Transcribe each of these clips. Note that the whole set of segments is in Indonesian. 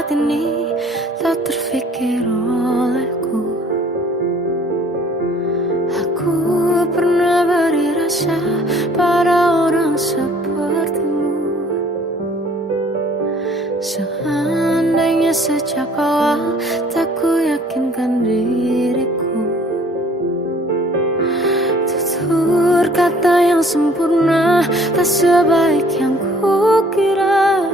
saat ini tak terfikir olehku. Aku pernah beri rasa pada orang sepertimu. Seandainya sejak awal tak ku yakinkan diriku, tutur kata yang sempurna tak sebaik yang ku kira.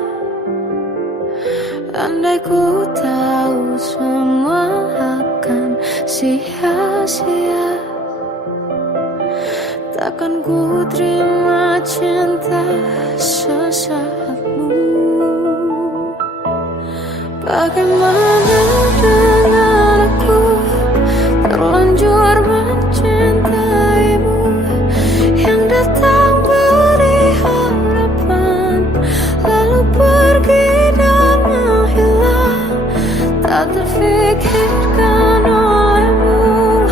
Andai ku tahu semua akan sia-sia, takkan ku terima cinta sesaatmu. Bagaimana dengan aku terlanjur mencintaimu, yang datang beri harapan lalu pergi dan menghilang, tak terfikirkan olehmu.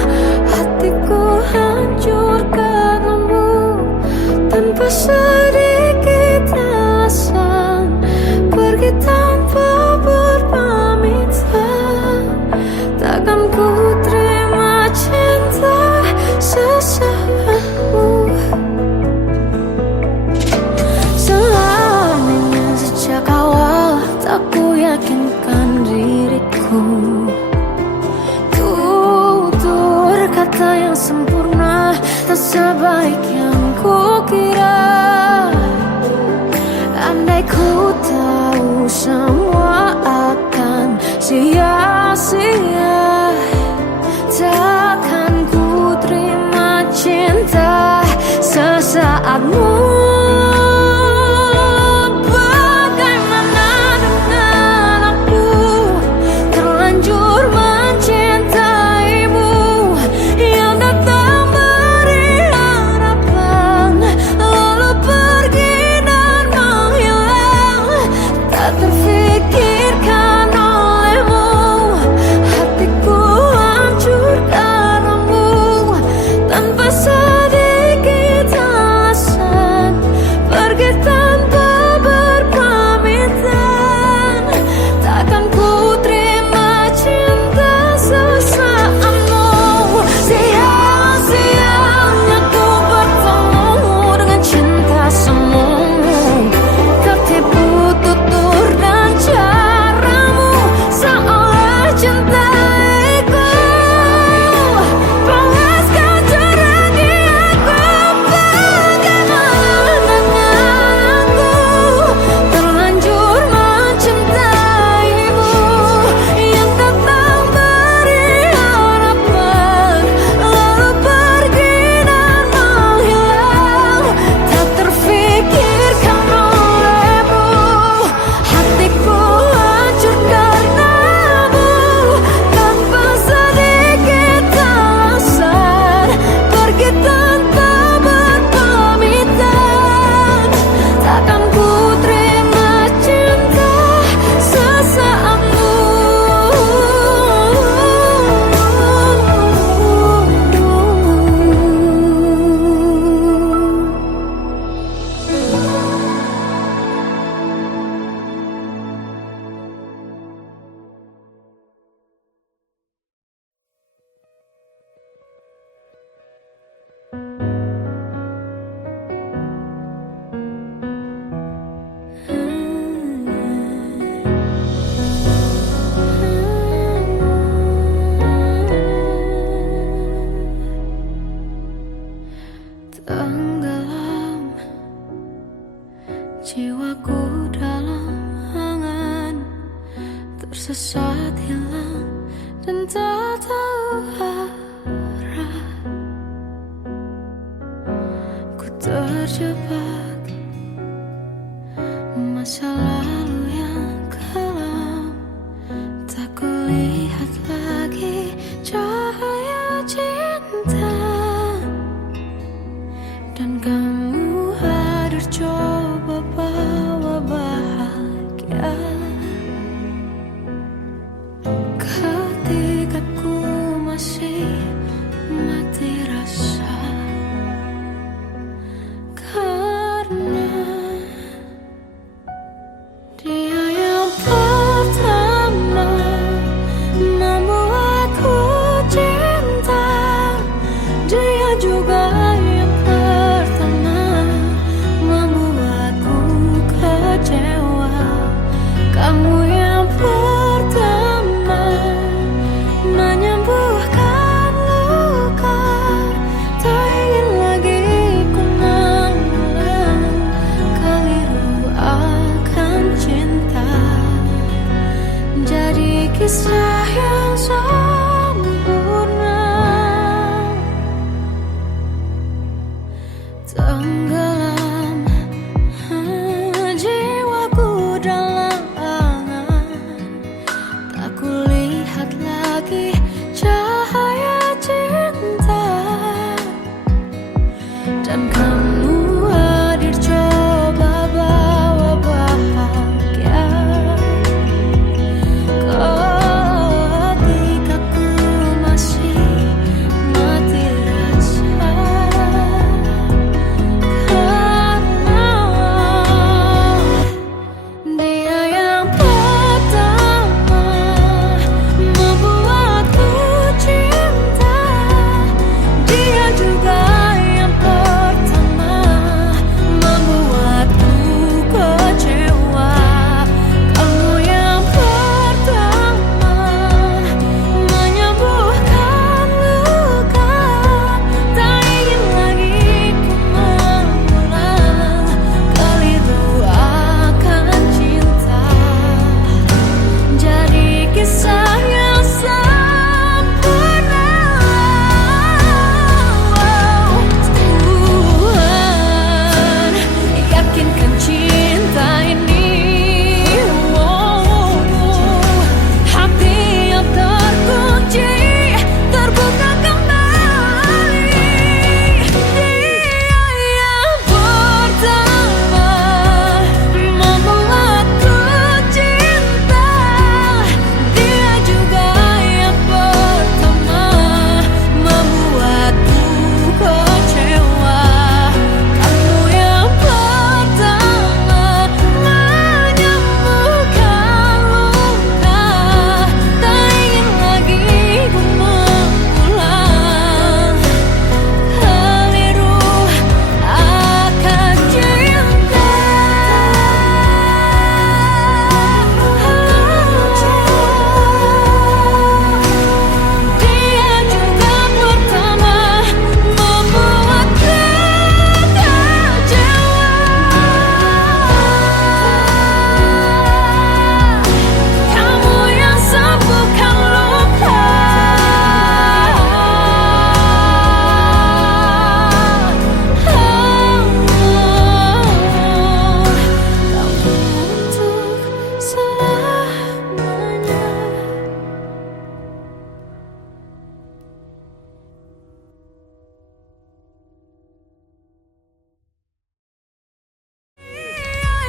Hatiku hancur karenamu, tanpa sedikit alasan, pergi tanpa berpamitan. Takkan ku terima cinta sesaatmu. Seandainya sejak awal tak ku yakinkan diriku, tutur kata yang sempurna tak sebaik yang ku kira. Andai ku tahu semua akan sia-sia, takkan ku terima cinta sesaatmu. Bagaimana dengan aku terlanjur mencintaimu, yang datang beri harapan lalu pergi dan menghilang, tak terfikirkan olehmu. Hatiku hancur karenamu, tanpa sedikit alasan, pergi tanpa berpamitan. Takkan ku terima cinta sesaatmu. Sia-sianya ku bertemu dengan cinta semu, tertipu tutur dan caramu, seolah cintaiku. Balas kau curagi aku. Bagaimana dengan aku terlanjur mencintaimu, yang datang beri harapan lalu pergi dan menghilang, tak terfikirkan olehmu. Hatiku hancur karenamu, tanpa sedikit alasan, pergi tanpa berpamitan. Takkan ku terima cinta sesaatmu. Tenggelam jiwaku dalam angan, tersesat hilang dan tak tahu arah. Ku terjebak masa lalu yang kelam, tak kulihat lagi cahaya cinta. Dan kamu hadir coba bawa bahagia. Ketika ku Kamu yang pertama menyembuhkan luka. Tak ingin lagi ku mengulang keliru akan cinta. Jadi kisah yang sempurna, tenggelam jiwaku dalam angan. Tak kulihat lagi cahaya cinta. Dan kamu hadir coba bawa bahagia. Ketika ku masih mati rasa, karena dia yang pertama membuatku cinta. Dia juga yang pertama membuatku kecewa. Kamu yang pertama menyembuhkan luka. Tak ingin lagi ku mengulang keliru akan cinta. Jadi kisah yang sempurna. Tuhan yakinkan cinta ini. Hati yang terkunci terbuka kembali. Dia yang pertama membuatku cinta. Dia juga yang pertama membuatku kecewa. Kamu yang pertama menyembuhkan luka. Tak ingin lagi ku mengulang keliru akan cinta. Dia juga pertama membuatku kecewa. Kamu yang sembuhkan luka. Kamu untuk selamanya.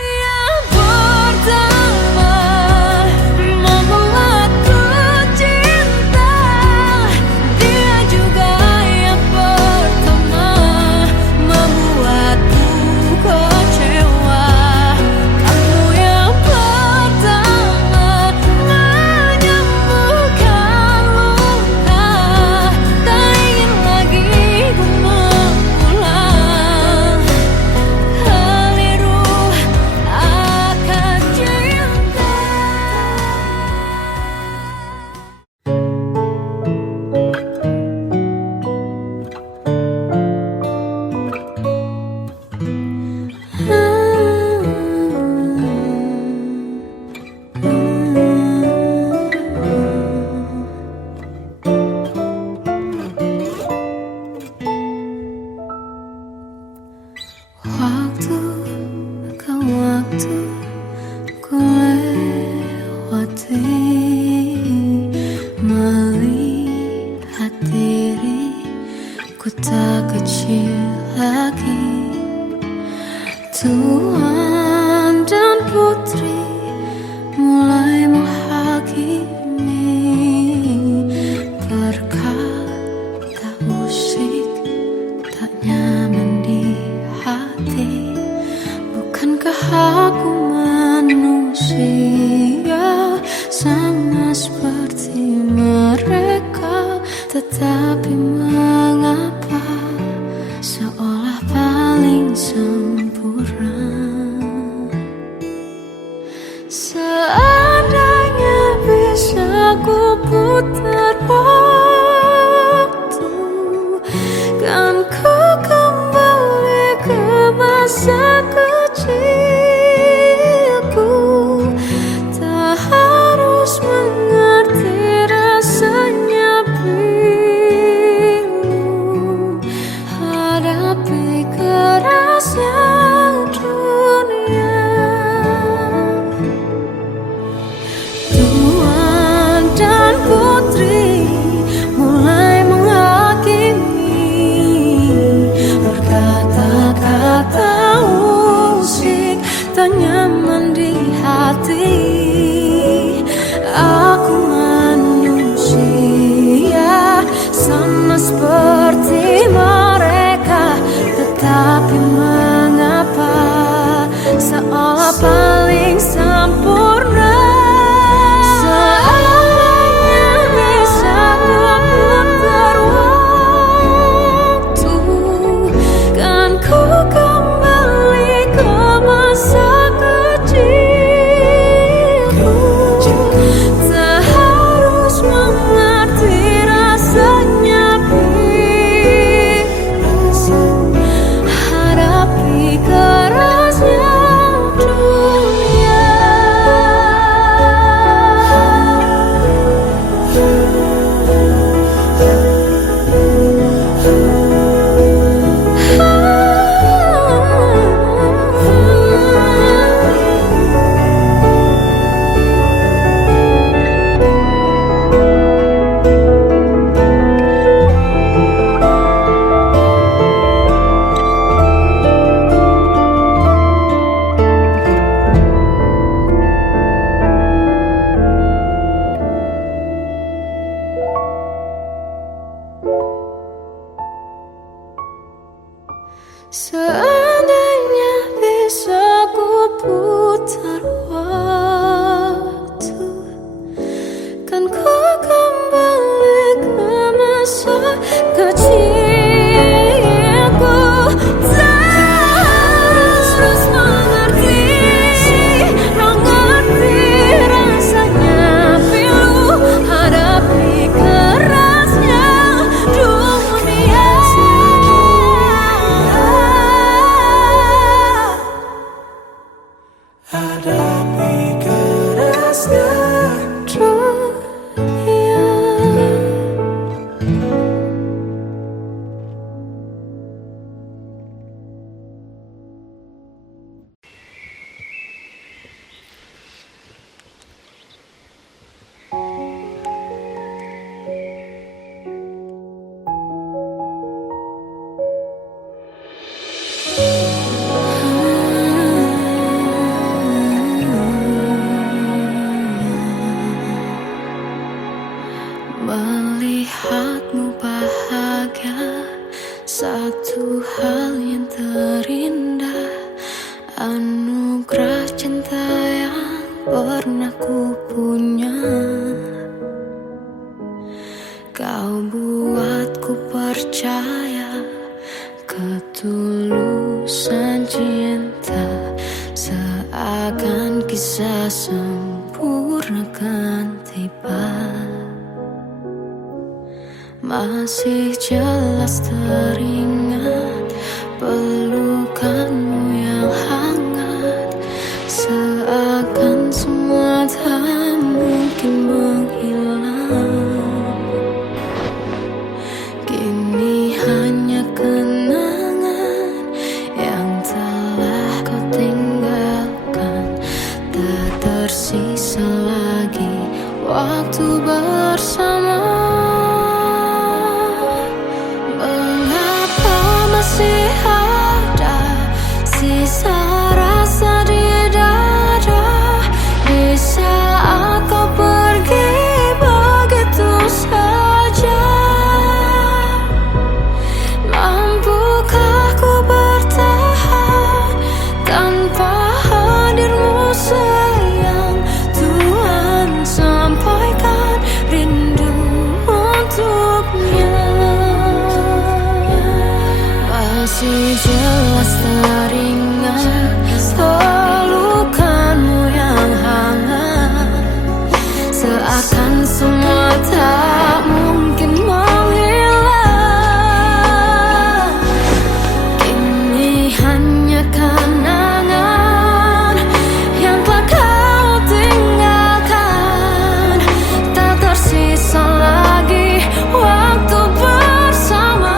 Yang pertama membuatku cinta. Dia juga yang pertama membuatku kecewa. Kamu yang pertama menyembuhkan luka. Tak ingin lagi ku mengulang keliru akan cinta. Waktu ke waktu ku lewati, melihat diriku tak kecil lagi. Tuan dan putri mulai menghakimi. Berkata musik tak nyaman di hati. Bukankah aku manusia sama seperti mereka? Tetapi mengapa seolah paling sempurna? putar waktu, kan ku kembali ke masa kecilku. Tak harus mengerti rasanya pilu, hadapi kerasnya dunia. Tuan dan putri mulai menghakimi, berkata-kata usik tak nyaman di hati. Aku manusia sama seperti mereka, tetapi mengapa seolah paling sempurna. Seandainya bisa ku putar waktu, kan ku kembali ke masa kecilku. Tak harus mengerti rasanya pilu, hadapi kerasnya dunia. Seandainya bisa ku putar waktu, kan ku kembali ke masa kecilku. Tak harus mengerti rasanya pilu, hadapi kerasnya dunia. Hadapi kerasnya dunia. Melihatmu bahagia, satu hal yang terindah, anugerah cinta yang pernah ku punya. Kau buatku percaya ketulusan cinta, seakan kisah sempurna kan tiba. Masih jelas teringat pelukanmu yang hangat, seakan semua tak mungkin menghilang. Kini hanya kenangan yang telah kau tinggalkan, tak tersisa lagi waktu bersama. Masih ada sisa rasa di dada, di saat kau pergi begitu saja. Mampukah ku bertahan tanpa hadirmu sayang? Tuhan sampaikan rindu untuknya. Masih jelas teringat pelukanmu yang hangat, seakan semua tak mungkin menghilang. Kini hanya kenangan yang telah kau tinggalkan. Tak tersisa lagi waktu bersama.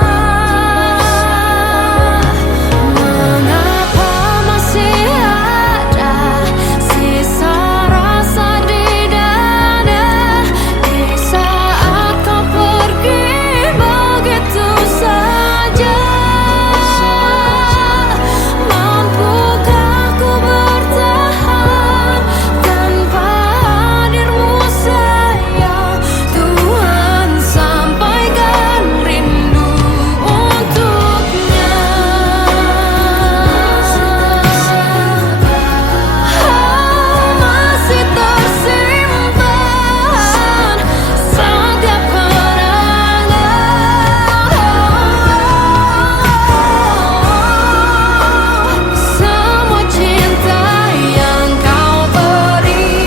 Mengapa masih ada sisa rasa di dada di saat kau pergi begitu saja? Mampukah ku bertahan tanpa hadirmu sayang? Tuhan, sampaikan rindu untuknya. Masih tersimpan setiap kenangan, semua cinta yang kau beri.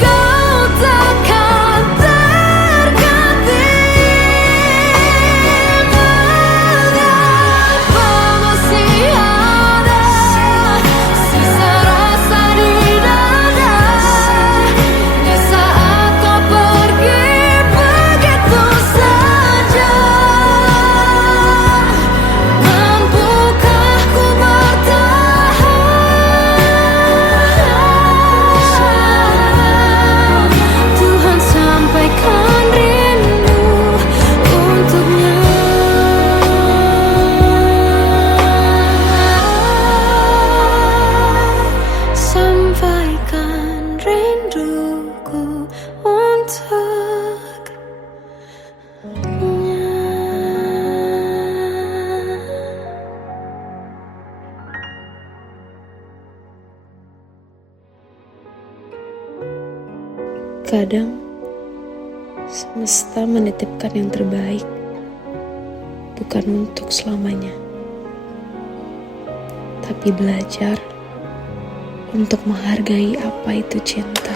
Kau takkan terganti. Mengapa masih ada sisa rasa di dada di saat kau pergi begitu saja? Mampukah ku bertahan? Tuhan, sampaikan rindu untuknya. Sampaikan rinduku untuknya. Kadang semesta menitipkan yang terbaik, bukan untuk selamanya, tapi belajar untuk menghargai apa itu cinta.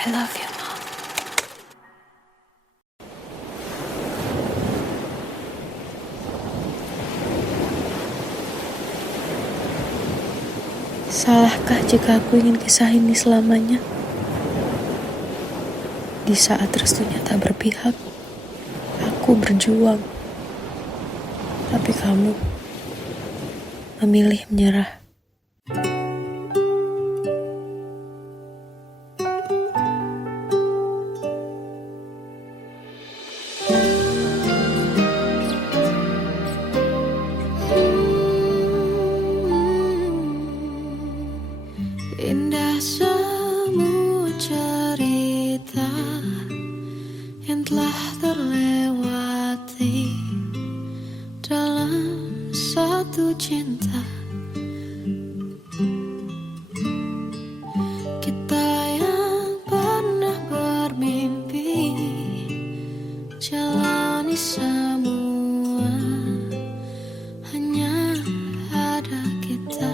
I love you, Mom. Salahkah jika aku ingin kisah ini selamanya? Di saat restunya tak berpihak, aku berjuang. Tapi kamu memilih menyerah. Indah semua cerita yang telah terlewati dalam satu cinta. Kita yang pernah bermimpi jalani semua, hanya ada kita.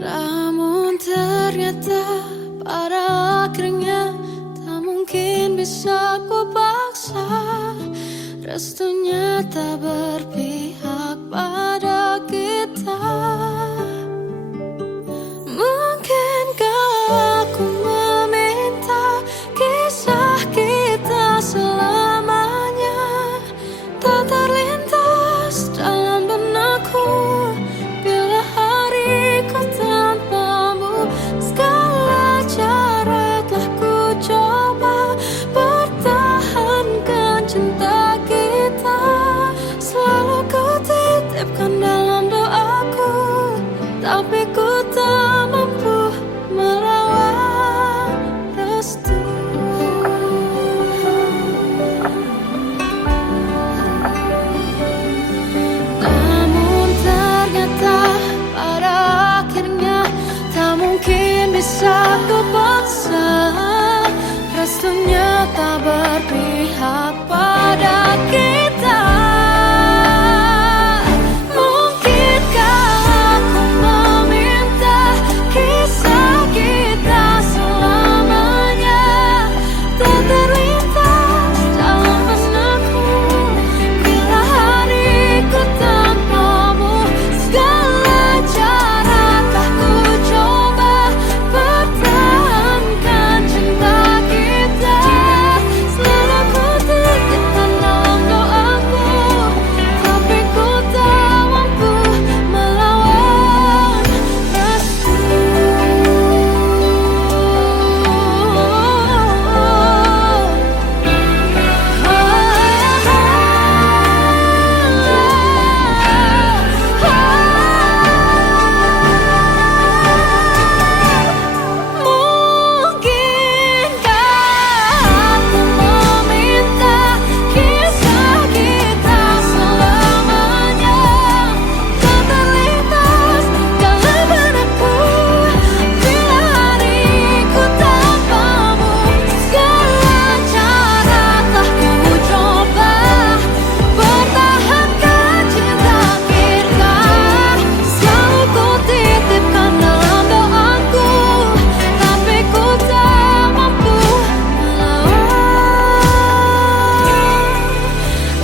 Namun ternyata pada akhirnya tak mungkin bisa ku paksa. Restunya tak berpihak pada kita. Mungkinkah aku meminta kisah kita selamanya tak terlintas dalam benakku titipkan dalam doaku, tapi ku tak mampu melawan restu. Namun ternyata pada akhirnya tak mungkin bisa ku paksa. Restunya tak berpihak pada kita. Mungkinkah aku meminta kisah kita selamanya tak terlintas dalam benakku bila hariku tanpamu. Segala cara telah ku coba pertahankan cinta kita. Selalu ku titipkan dalam doaku, tapi ku tak mampu melawan restu. Mungkinkah aku meminta kisah kita selamanya tak terlintas dalam benakku bila hariku tanpamu. Segala cara telah ku coba pertahankan cinta kita. Selalu ku titipkan dalam doaku, tapi ku tak mampu melawan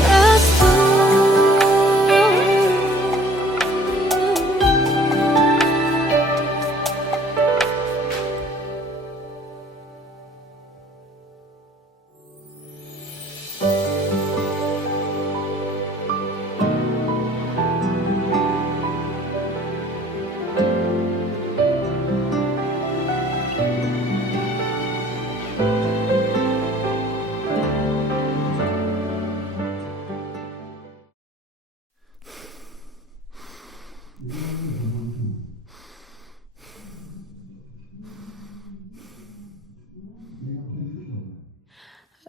restu.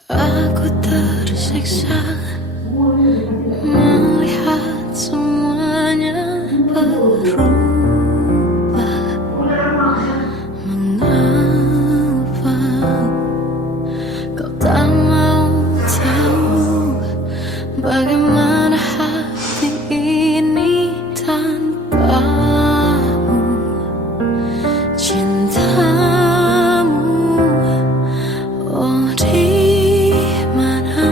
Aku tersiksa melihat semuanya berubah. Mengapa kau tak mau tahu bagaimana hati ini tanpamu? Cintamu, oh di mana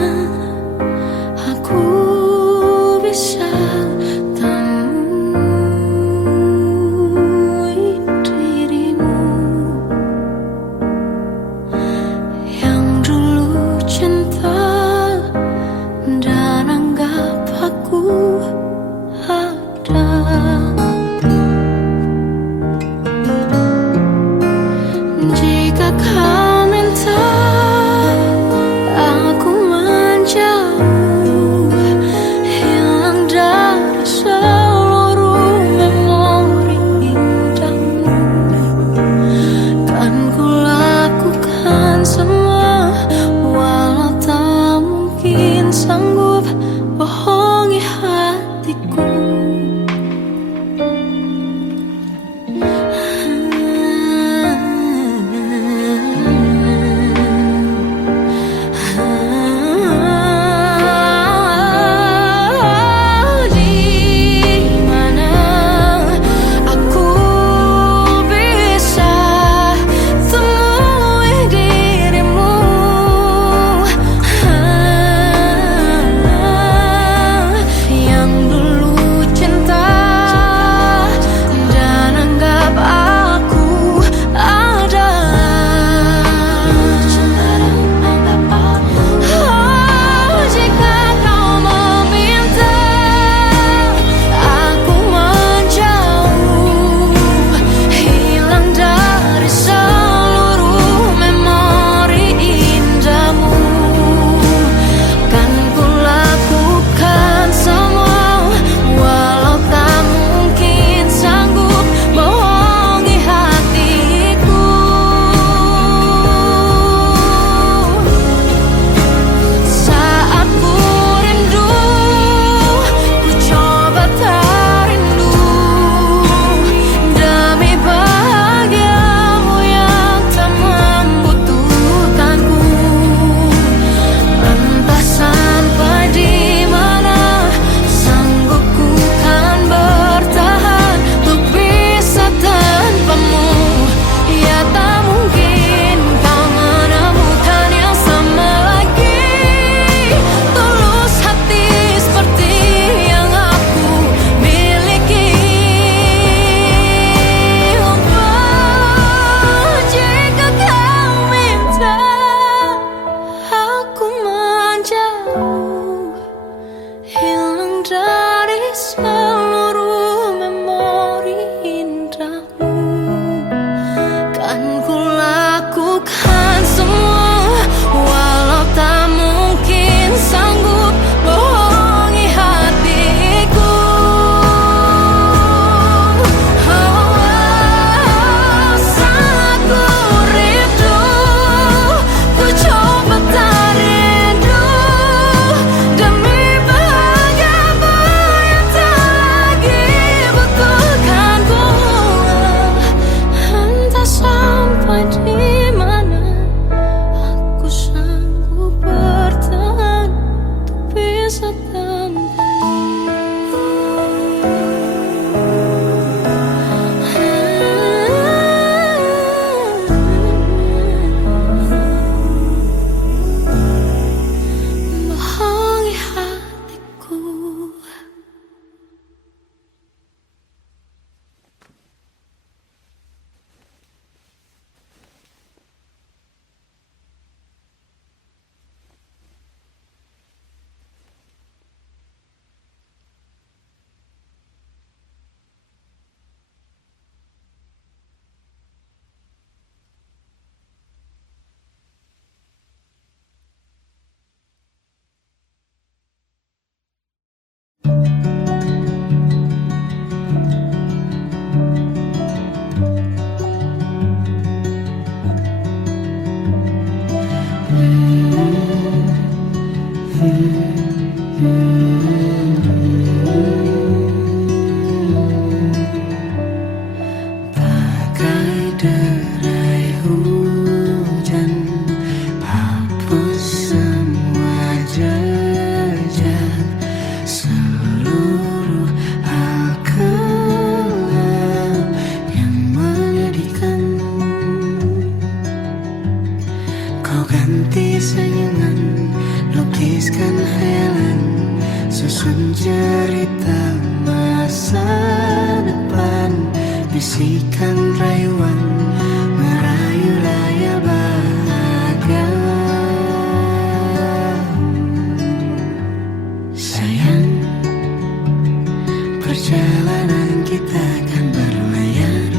Perjalanan kita akan berlayar,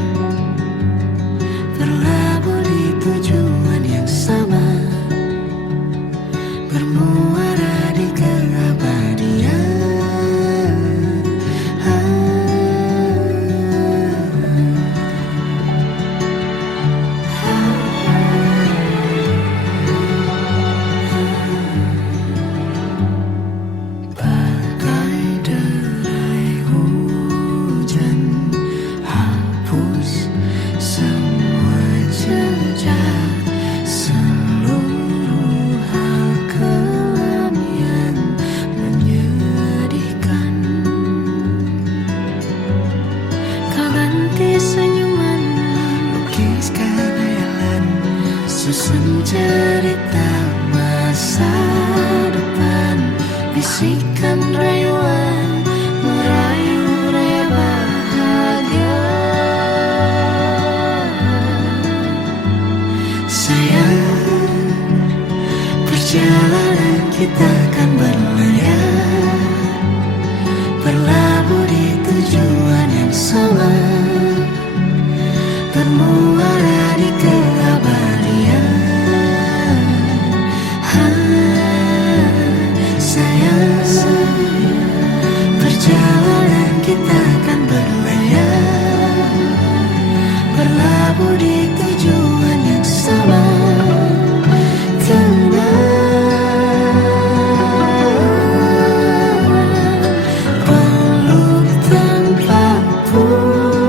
berlabuh di tujuan yang sama, bermuara di keabadian. Bagai derai hujan, hapus semua jejak, seluruh hal kelam yang menyedihkan. Kau ganti senyuman, lukiskan hayalan, susun cerita masa depan, bisikan rayuan, merayu raya bahagia. Sayang, perjalanan kita akan berlayar, berlabuh di tujuan yang sama, bermuara di keabadian. Sayang, perjalanan kita akan berlayar, berlabuh di tujuan yang sama. Peluk tanpa putus.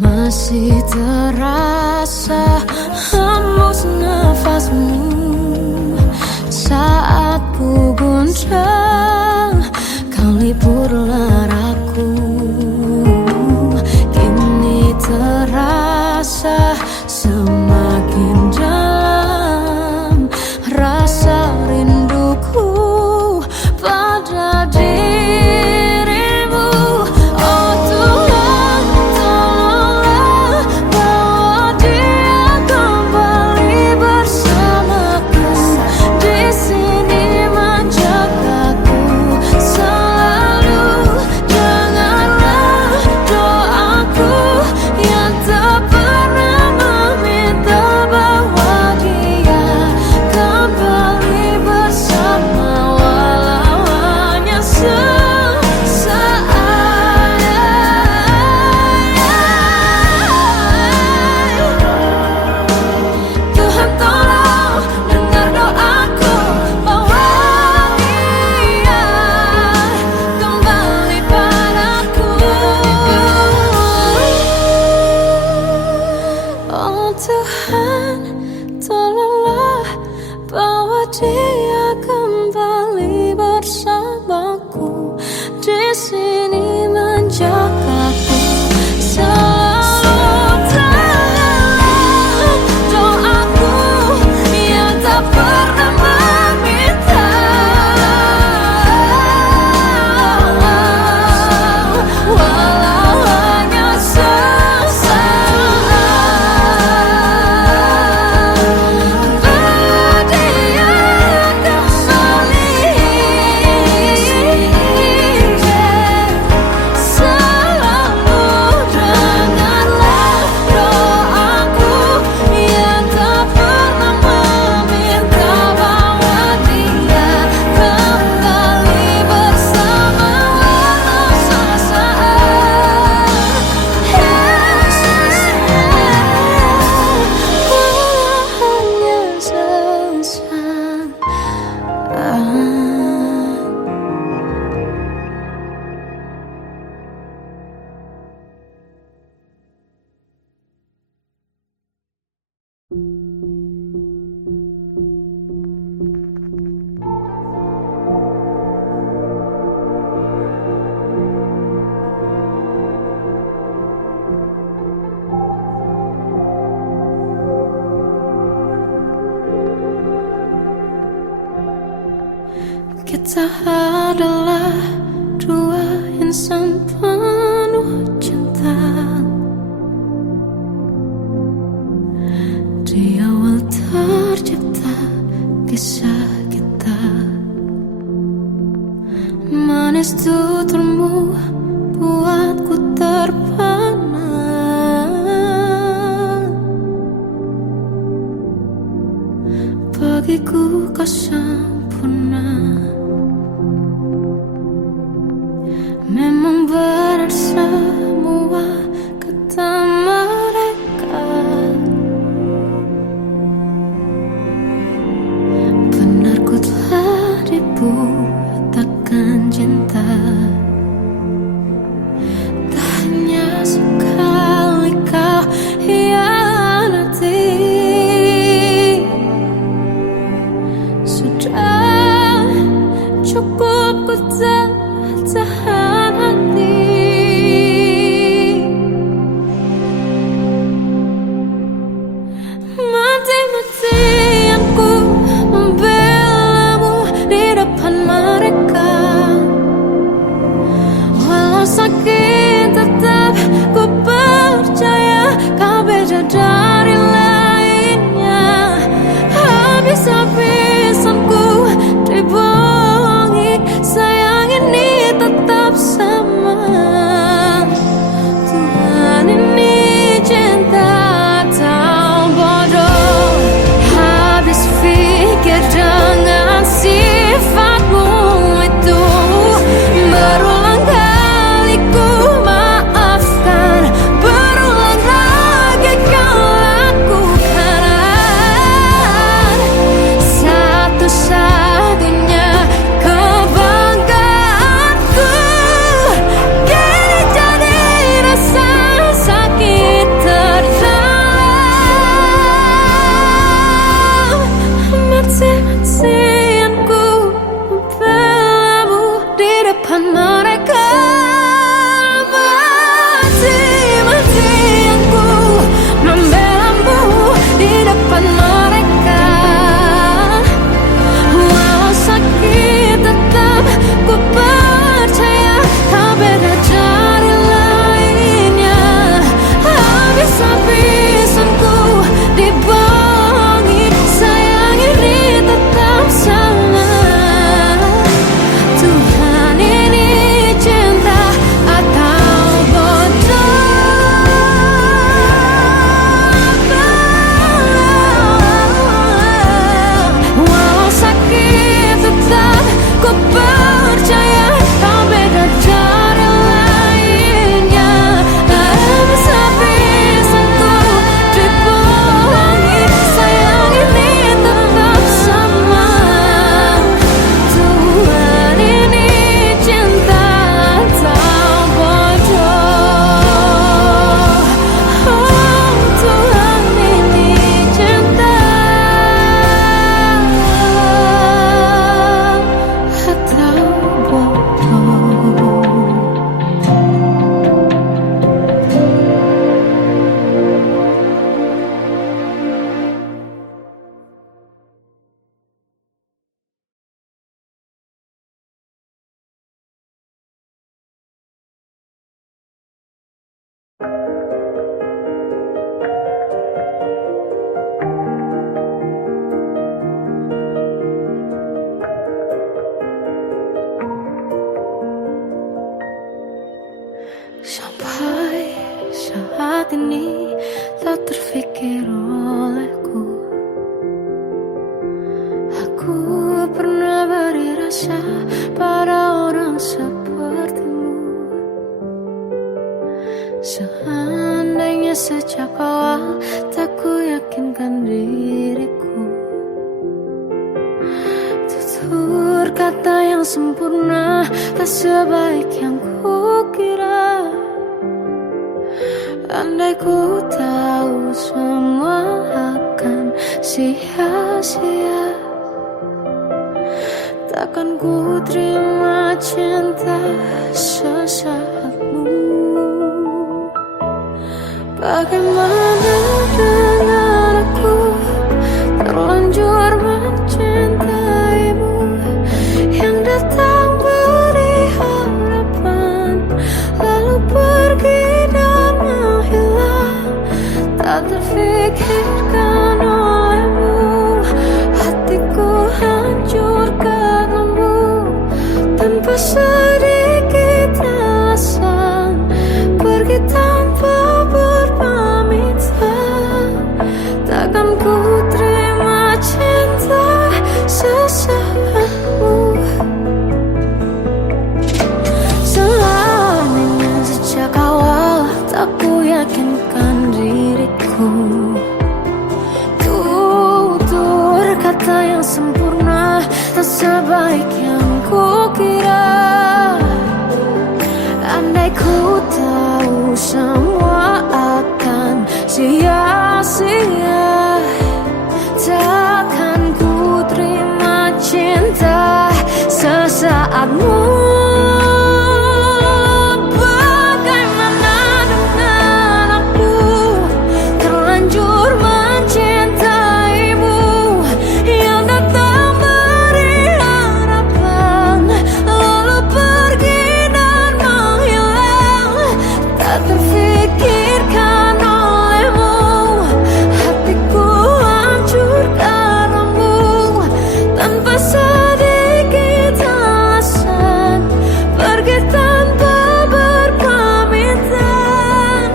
Masih terasa hembus nafasmu saat ku guncang, kau liburlah raku. Kini terasa semakin dalam rasa rinduku pada dirimu. Oh Tuhan, tolonglah bawa dia kembali bersamaku. Di sini menjagaku selalu. Dengarlah doaku yang tak pernah meminta bawa dia kembali bersama, walau hanya sesaat. Tuhan tolong dengar doaku, bawa dia kembali padaku. Oh Tuhan, tolonglah bawa dia kembali bersamaku. Di sini menjagaku selalu. Dengarlah doaku yang tak pernah meminta, walau hanya sesaat. Bawa dia kembali selalu. Dengarlah doaku yang tak pernah meminta, bawa dia kembali bersama, walau sesaat. Walau hanya sesaat. Kita adalah dua insan penuh cinta. Di awal tercipta kisah kita, manis tuturmu buatku terpana. Bagiku kau sempurna. Memang benar semua kata mereka, benar ku telah dibutakan cinta. Tak hanya sekali kau hianati, sudah cukup ku tahan hati. Mati-matian ku membelamu di depan mereka, walau sakit tetap ku percaya kau beda dari lainnya. Habis-habisan ku dibohongi, sayang ini tetap sama. Tuhan ini cinta atau bodoh. Habis pikir dengan sifatmu itu, berulang kali ku maafkan, berulang lagi kau saat ini tak terfikir olehku. Aku pernah beri rasa pada orang sepertimu. Seandainya sejak awal tak ku yakinkan diriku, tutur kata yang sempurna tak sebaik yang ku kira. Andai ku tahu semua akan sia-sia, takkan ku terima cinta sesaatmu. Bagaimana dengan aku terlanjur mencintaimu, yang datang beri harapan lalu pergi dan menghilang. Tak terfikirkan olehmu, hatiku hancur karenamu. Tanpa sedikit alasan pergi tanpa berpamitan. Takkan ku terima cinta sesaatmu. Seandainya sejak awal tak ku yakinkan diriku, tutur kata yang sempurna tak sebaik yang ku kira. Andai ku tahu semua akan sia-sia, takkan ku terima cinta sesaatmu. Bagaimana dengan aku terlanjur mencintaimu, yang datang beri harapan lalu pergi dan menghilang. Tak terfikirkan olehmu, hatiku hancur karenamu. Tanpa sedikit alasan pergi tanpa berpamitan.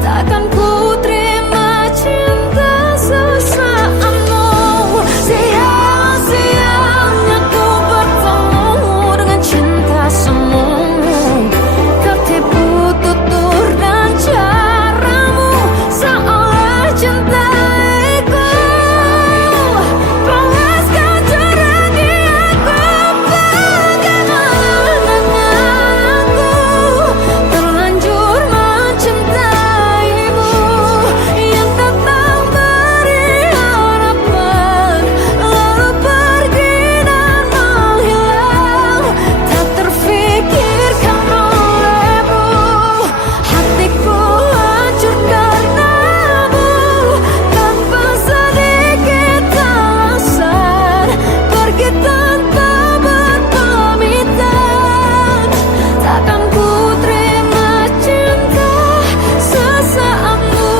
Takkan ku terima cinta sesaatmu. Sia-sianya ku bertemu dengan cinta semu, tertipu tutur dan caramu seolah cintaiku. Panaskan cerah di aku. Bagaimana dengan aku terlanjur mencintaimu, yang datang beri harapan lalu pergi dan menghilang. Tak terfikirkan olehmu, hatiku hancur karenamu. Tanpa sedikit alasan pergi tanpa berpamitan. Takkan ku terima cinta sesaatmu.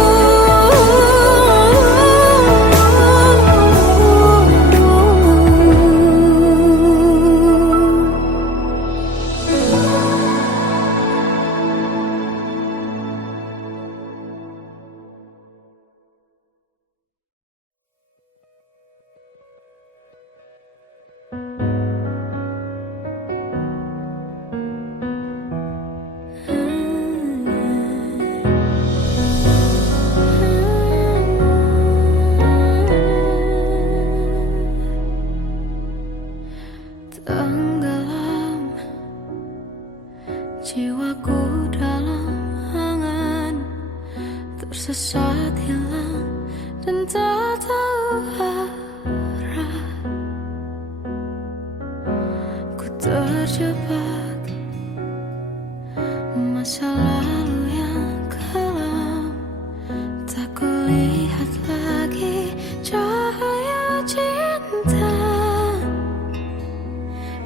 Tenggelam jiwaku dalam angan, tersesat hilang dan tak tahu arah. Ku terjebak masa lalu yang kelam, tak kulihat lagi cahaya cinta.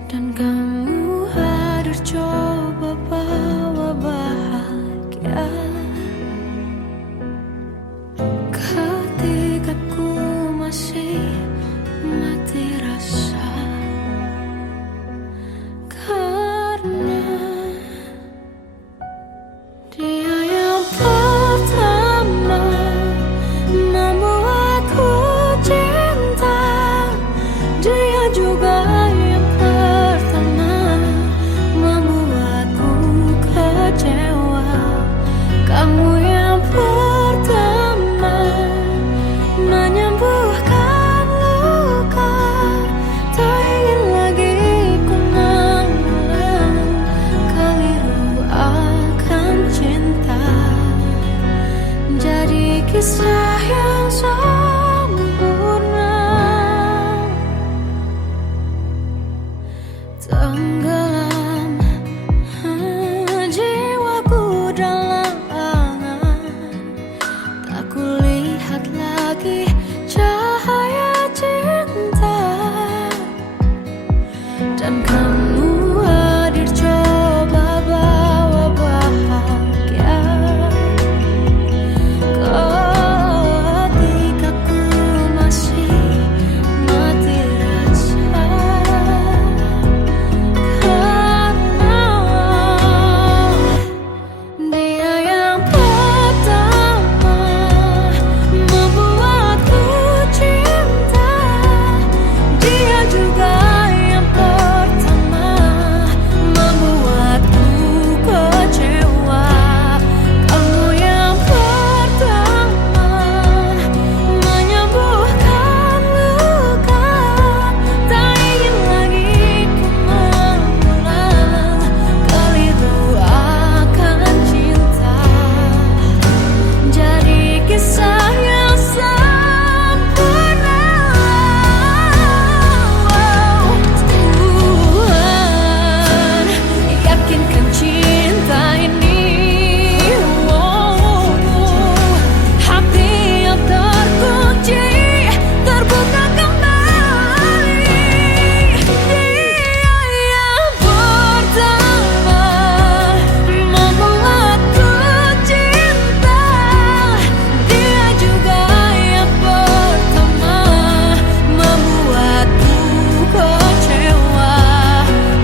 Dan kamu hadir coba bawa bahagia. Ketika ku masih kisah yang sempurna, tenggelam jiwaku dalam angan, tak kulihat lagi cahaya cinta, dan kamu hadir coba bawa bahagia ketika ku masih mati rasa, karena dia yang pertama membuatku cinta, dia juga yang pertama membuatku kecewa. Kamu yang pertama menyembuhkan luka, tak ingin lagi ku mengulang keliru akan cinta. Jadi kisah yang sempurna. Tuhan yakinkan cinta ini, hati yang terkunci terbuka kembali. Dia yang pertama membuatku cinta, dia juga yang pertama membuatku kecewa.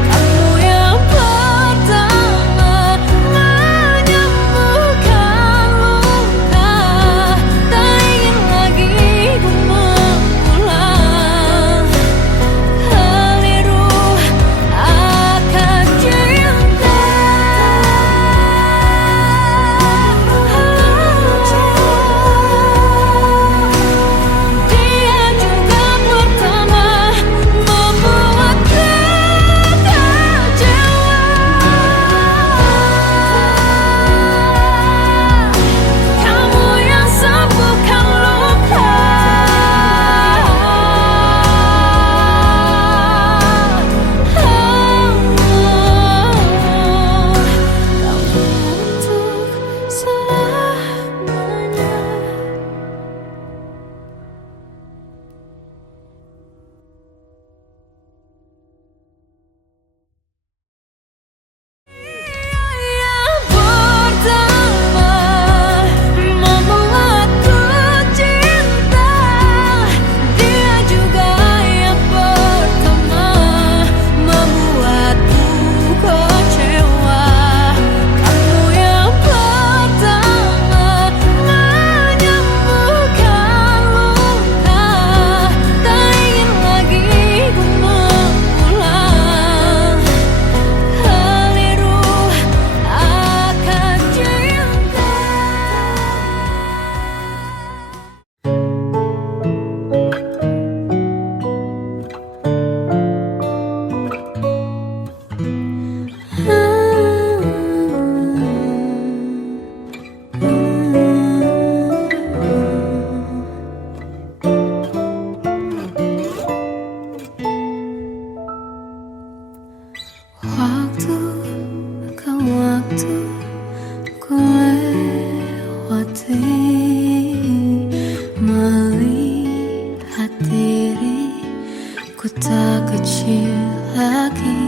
Kamu yang pertama menyembuhkan luka, tak ingin lagi ku mengulang keliru akan cinta. Dia juga pertama membuatku kecewa. Kamu yang sembuhkan luka, kamu untuk selamanya. Yang pertama membuatku cinta, dia juga yang pertama membuatku kecewa. Kamu yang pertama menyembuhkan luka, tak ingin lagi ku mengulang keliru akan cinta. Waktu ke waktu ku lewati, melihat diriku tak kecil lagi.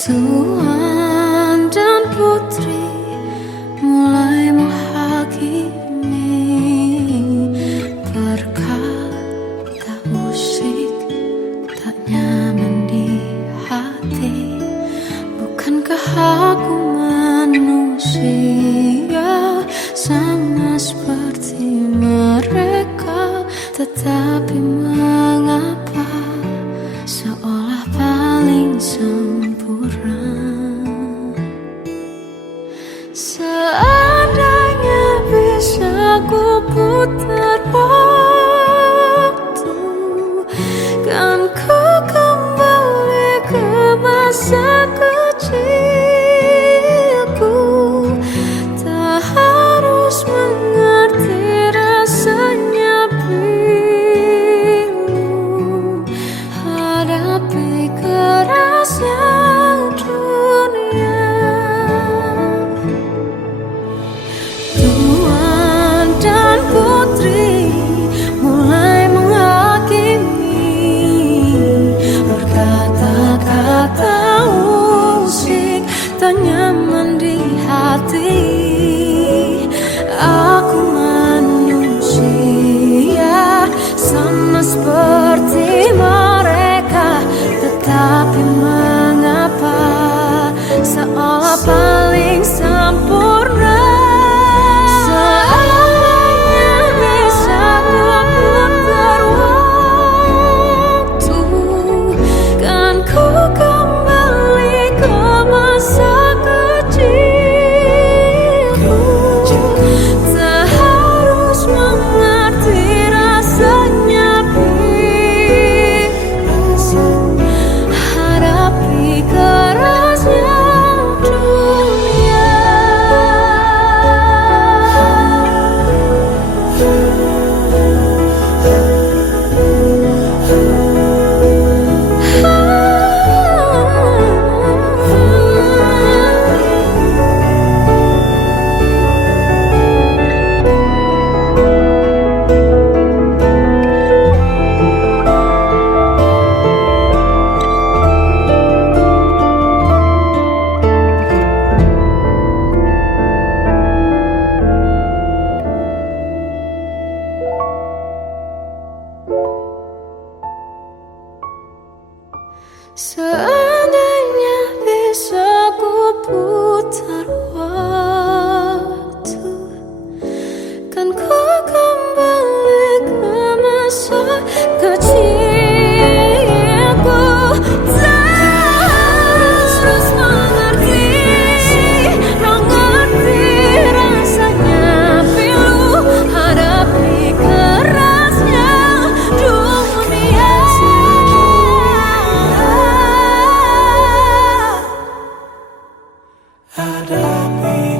Tuan dan putri mulai menghakimi, berkata musik tak nyaman di hati. Bukankah aku manusia sama seperti mereka? Tetapi mengapa seolah paling sempurna? tapi